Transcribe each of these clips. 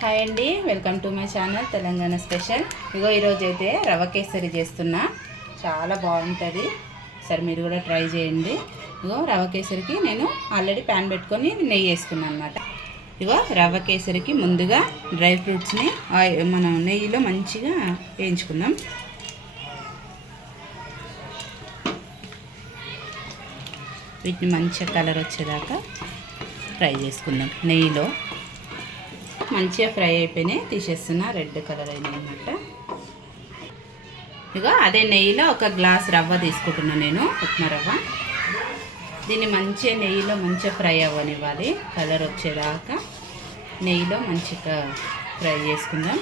Hi అండి, welcome to my channel Telangana special. ఇగో ఈరోజు అయితే రవ్వ కేసరి చేస్తున్నా. చాలా బాగుంటుంది, సరే మీరు కూడా ట్రై చేయండి. ఇగో రవ్వ కేసరికి నేను ఆల్రెడీ ప్యాన్ పెట్టుకొని నెయ్యి వేసుకున్నాను అనమాట. ఇగో రవ్వ కేసరికి ముందుగా డ్రై ఫ్రూట్స్ని మనం నెయ్యిలో మంచిగా వేయించుకుందాం. వీటిని మంచిగా కలర్ వచ్చేదాకా ఫ్రై చేసుకుందాం. నెయ్యిలో మంచిగా ఫ్రై అయిపోయినాయి, తీసేస్తున్నా. రెడ్ కలర్ అయినాయి అన్నమాట. ఇక అదే నెయ్యిలో ఒక గ్లాస్ రవ్వ తీసుకుంటున్నాను నేను, ఉప్మా రవ్వ. దీన్ని మంచిగా నెయ్యిలో మంచిగా ఫ్రై అవ్వనివ్వాలి. కలర్ వచ్చేదాకా నెయ్యిలో మంచిగా ఫ్రై చేసుకుందాం.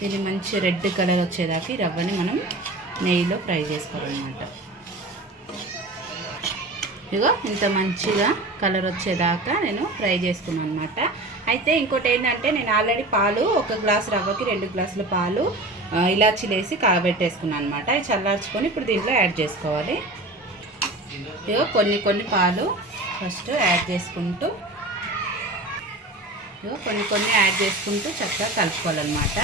దీన్ని మంచి రెడ్ కలర్ వచ్చేదాకా ఈ రవ్వని మనం నెయ్యిలో ఫ్రై చేసుకోవాలన్నమాట. ఇగో ఇంత మంచిగా కలర్ వచ్చేదాకా నేను ఫ్రై చేసుకున్నాను అనమాట. అయితే ఇంకోటి ఏంటంటే, నేను ఆల్రెడీ పాలు ఒక గ్లాస్ రవ్వకి 2 గ్లాసుల పాలు ఇలాచీలు వేసి కాబెట్టేసుకున్నాను అనమాట. అవి చల్లార్చుకొని ఇప్పుడు దీంట్లో యాడ్ చేసుకోవాలి. ఇగో కొన్ని పాలు ఫస్ట్ యాడ్ చేసుకుంటూ కొన్ని యాడ్ చేసుకుంటూ చక్కగా కలుపుకోవాలన్నమాట.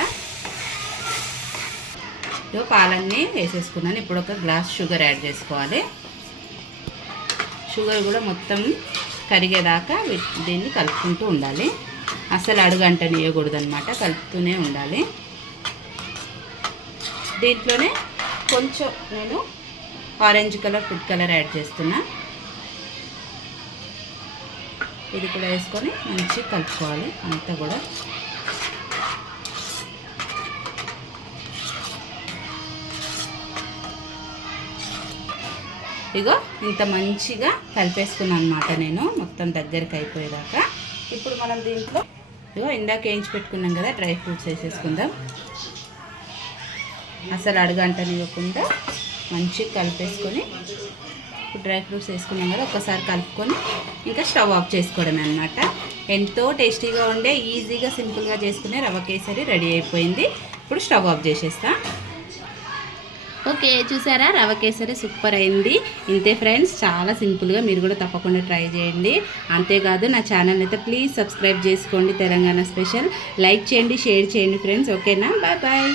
ఇగో పాలన్నీ వేసేసుకున్నాను. ఇప్పుడు ఒక గ్లాస్ షుగర్ యాడ్ చేసుకోవాలి. షుగర్ కూడా మొత్తం కరిగేదాకా దీన్ని కలుపుకుంటూ ఉండాలి. అసలు అడుగంటనియకూడదు అనమాట, కలుపుతూనే ఉండాలి. దీంట్లోనే కొంచెం నేను orange colour food colour add చేస్తున్నా. ఇది కూడా వేసుకొని మంచిగా కలుపుకోవాలి అంతా కూడా. ఇగో ఇంత మంచిగా కలిపేసుకున్నాను అనమాట నేను, మొత్తం దగ్గరికి అయిపోయేదాకా. ఇప్పుడు మనం దీంట్లో ఇగో ఇందాక వేయించి పెట్టుకున్నాం కదా డ్రై ఫ్రూట్స్ వేసేసుకుందాం. అసలు అడుగంటనివ్వకుండా మంచిగా కలిపేసుకొని డ్రై ఫ్రూట్స్ వేసుకున్నాం కదా, ఒక్కసారి కలుపుకొని ఇంకా స్టవ్ ఆఫ్ చేసుకోవడం అనమాట. ఎంతో టేస్టీగా ఉండే, ఈజీగా సింపుల్గా చేసుకునే రవ్వ కేసరి రెడీ అయిపోయింది. ఇప్పుడు స్టవ్ ఆఫ్ చేసేస్తా. ఓకే, చూసారా రవ్వ కేసరి సూపర్ అయింది. ఇంతే ఫ్రెండ్స్, చాలా సింపుల్గా మీరు కూడా తప్పకుండా ట్రై చేయండి. అంతేకాదు నా ఛానల్ అయితే ప్లీజ్ సబ్స్క్రైబ్ చేసుకోండి తెలంగాణ స్పెషల్. లైక్ చేయండి, షేర్ చేయండి ఫ్రెండ్స్. ఓకేనా, బాయ్ బాయ్.